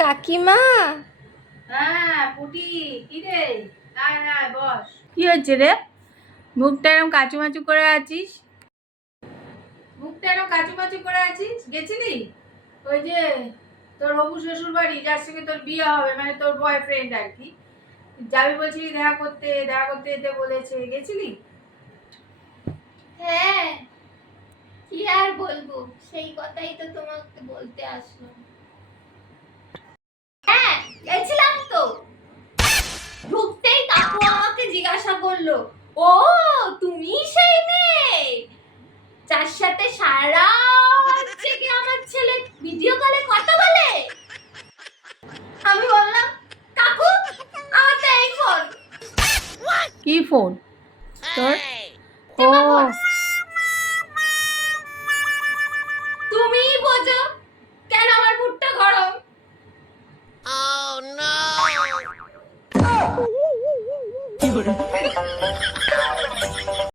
কাকিমা। হ্যাঁ পুটি, কি রে? হ্যাঁ হ্যাঁ বস। কি হচ্ছে রে? মুখটা এরকম কাচুমাচু করে আছিস? গেছিলি ওই যে তোর হবু শ্বশুর বাড়ি, যার সঙ্গে তোর বিয়ে হবে, মানে তোর বয়ফ্রেন্ড আর কি, যাবি বলছিলি, দেখা করতে যেতে বলেছে, গেছিলি? হ্যাঁ, কি আর বলবো, সেই কথাই তো তোমাকে বলতে আসলাম। হ্যাঁ, গেছিলাম তো। ঢুকতেই কাকু আমাকে জিজ্ঞাসা করলো, ও তুমি সেই মেয়ে যার সাথে সারা জেগে আমার ছেলে ভিডিও কলে কথা বলে? আমি বললাম, কাকু আমার তো এই ফোন। কি ফোন তোর? ও তুমিই বোঝো কেন আমার মুডটা গরম। Oh no!